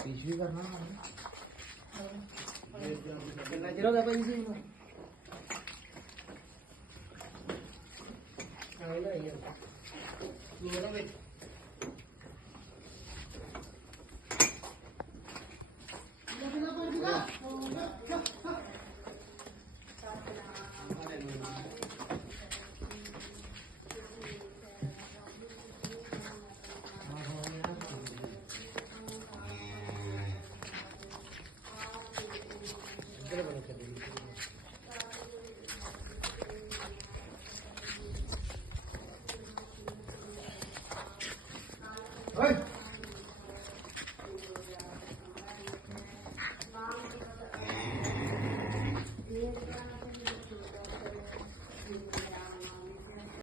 ਪੀਸ਼ ਵੀ ਕਰਨਾ ਕਿੰਨਾ ਚਿਰ ਹੋ ਗਿਆ ਭਾਈ ਜੀ ਨੂੰ ਆਇਆ ਯਾਰ